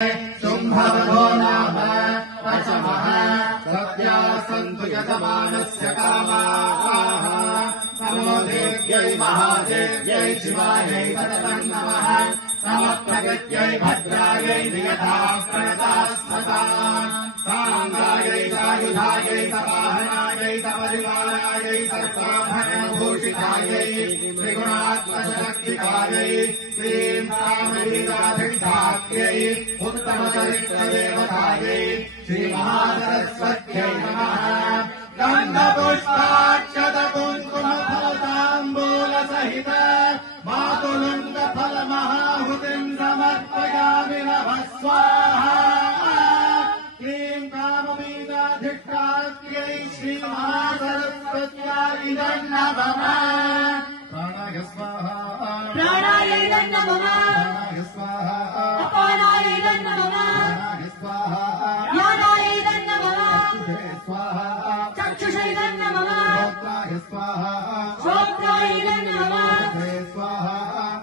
शुम्भवधो नाम पचमः सत्या सन्तु यजमानस्य कामाः नमो देव्यै महादेव्यै शिवायै तदतं नमः नमः प्रकृत्यै भद्रायै नियताः प्रणतास्मताम् साङ्गायै सायुधायै सवाहनायै सपरिवारायै सर्वाभरणभूषितायै त्रिगुणात्मशक्तिकायै श्रीं कामवीराधिष्ठात्यै उत्तमचरित्रदेवतायै श्रीमहासरस्वत्यै नमः गन्धपुष्पाक्षतकुङ्कुमफलताम्बूलसहित मातुलुण्डफलमहाहुतिं समर्पयामि नमः स्वाहा क्लीं कामवीराधिष्ठात्यै श्रीमहासरस्वत्यै नमः प्राणाय स्वाहा प्राणाय नमः प्राणाय स्वाहा अपानाय नमः स्वाहा ज्ञानाय नमः स्वाहा चक्षुषै नमः श्रोत्राय स्वाहा श्रोत्राय नमः स्वाहा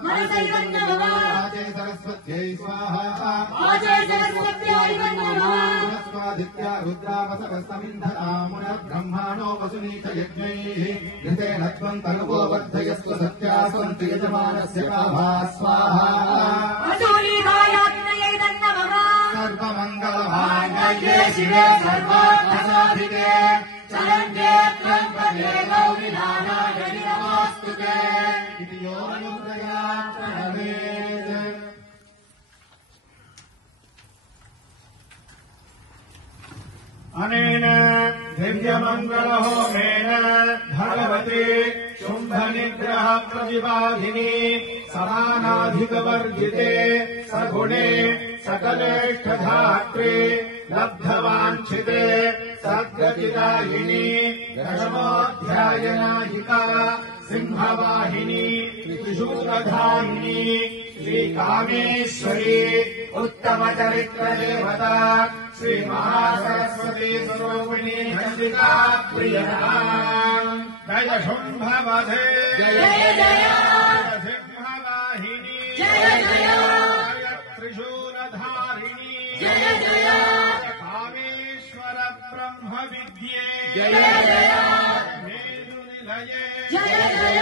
मनसै नमः आजय सरस्वत्यै स्वाहा आजय सरस्वत्यै नमः स्वादित्या रुद्रावसवस्तमिन्धनामुन ब्रह्माणो वसुनीतयज्ञैः घृतेन त्वं तनुवो वर्धयस्व सत्या सन्तु यजमानस्य काभा स्वाहा वसूलीधायाग्नयै नमः सर्वमङ्गलमाङ्गल्ये शिवे सर्वार्थसाधिके शरण्ये त्र्यम्बके गौरि नारायणि नमोऽस्तुते इति यो मुद्रया प्रणमेत् अनेन दिव्यमङ्गलहोमेन भगवती शुम्भनिग्रह प्रतिबाधिनी समानाधिकवर्जिते सगुणे सकलेष्ठधात्रे लब्धवाञ्छिते सद्गतिदायिनी दशमोऽध्यायनायिका सिंहवाहिनी त्रिशूलधारिणी श्रीकामेश्वरी उत्तमचरित्रदेवता श्रीमहासरस्वती स्वरूपिणी चन्द्रिका प्रियता जय शुम्भवधे जय जय सिंहवाहिनी जय जय त्रिशूलधारिणी जय जय कामेश्वर ब्रह्मविद्ये जय जय मेरुनिलये जय जय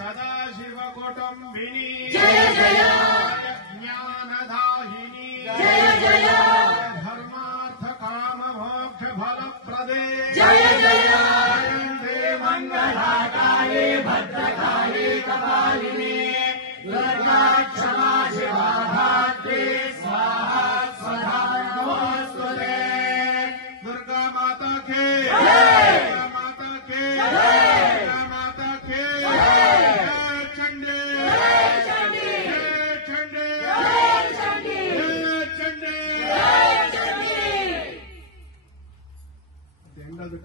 सदाशिवकुटुम्बिनी जय जय ज्ञानदायिनी जय जय धर्मार्थ काम मोक्ष फलप्रदे जय जय जयन्ते मङ्गलाकाले भद्रकाले कपालिने दुर्गा क्षमा शिवा धात्री स्वाहा स्वधा नमोऽस्तुते दुर्गा माता के जय। दुर्गा माता के जय। दुर्गा माता के जय। जय चंडी जय चण्डी जय चंडी जय चण्डी जय चंडी जय Chandi the end of the